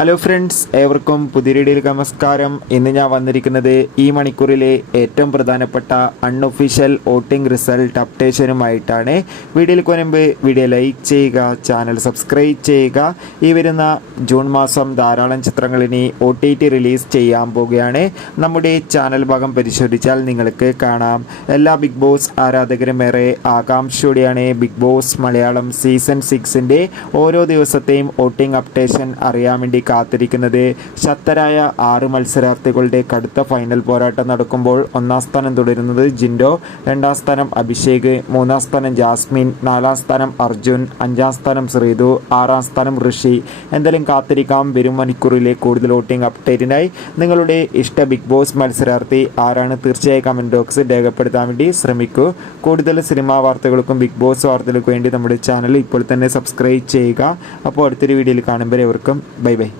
Hello friends ഏവർക്കും പുതിയ വീഡിയോയിലേക്ക് നമസ്കാരം. ഇന്ന് ഞാൻ വന്നിരിക്കുന്നത് ഈ മണിക്കൂറിലെ ഏറ്റവും പ്രധാനപ്പെട്ട അൺഒഫീഷ്യൽ വോട്ടിംഗ് റിസൾട്ട് അപ്ഡേഷനുമായിട്ടാണ് വീഡിയോയിലേക്ക് വരുമ്പോൾ വീഡിയോ ലൈക്ക് ചെയ്യുക ചാനൽ സബ്സ്ക്രൈബ് ചെയ്യുക. ഈ വരുന്ന ജൂൺ മാസം ധാരാളം ചിത്രങ്ങൾ ഇനി ഒ ടി ടി റിലീസ് ചെയ്യാൻ പോവുകയാണ്. നമ്മുടെ ചാനൽ ഭാഗം പരിശോധിച്ചാൽ നിങ്ങൾക്ക് കാണാം. എല്ലാ ബിഗ് ബോസ് ആരാധകരും ഏറെ ആകാംക്ഷയോടെയാണ് ബിഗ് ബോസ് മലയാളം സീസൺ സിക്സിന്റെ ഓരോ ദിവസത്തെയും വോട്ടിംഗ് അപ്ഡേഷൻ അറിയാൻ വേണ്ടി കാത്തിരിക്കുന്നത്. ശക്തരായ ആറ് മത്സരാർത്ഥികളുടെ കടുത്ത ഫൈനൽ പോരാട്ടം നടക്കുമ്പോൾ ഒന്നാം സ്ഥാനം തുടരുന്നത് ജിൻഡോ രണ്ടാം സ്ഥാനം അഭിഷേക് മൂന്നാം സ്ഥാനം ജാസ്മിൻ നാലാം സ്ഥാനം അർജുൻ അഞ്ചാം സ്ഥാനം ശ്രീതു ആറാം സ്ഥാനം ഋഷി. എന്തായാലും കാത്തിരിക്കാം. വരും മണിക്കൂറിലെ കൂടുതൽ വോട്ടിംഗ് അപ്ഡേറ്റിനായി നിങ്ങളുടെ ഇഷ്ട ബിഗ് ബോസ് മത്സരാർത്ഥി ആരാണ് തീർച്ചയായും കമന്റ് ബോക്സ് രേഖപ്പെടുത്താൻ വേണ്ടി ശ്രമിക്കൂ. കൂടുതൽ സിനിമാ വാർത്തകൾക്കും ബിഗ് ബോസ് വാർത്തകൾക്കും വേണ്ടി നമ്മുടെ ചാനൽ ഇപ്പോൾ തന്നെ സബ്സ്ക്രൈബ് ചെയ്യുക. അപ്പോൾ അടുത്തൊരു വീഡിയോയിൽ കാണുമ്പോൾ എവർക്കും ബൈ ബൈ